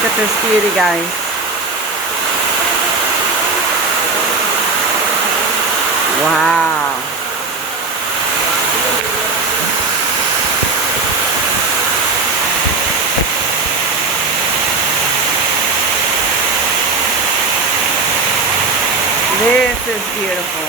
Look at this beauty, guys. Wow. This is beautiful.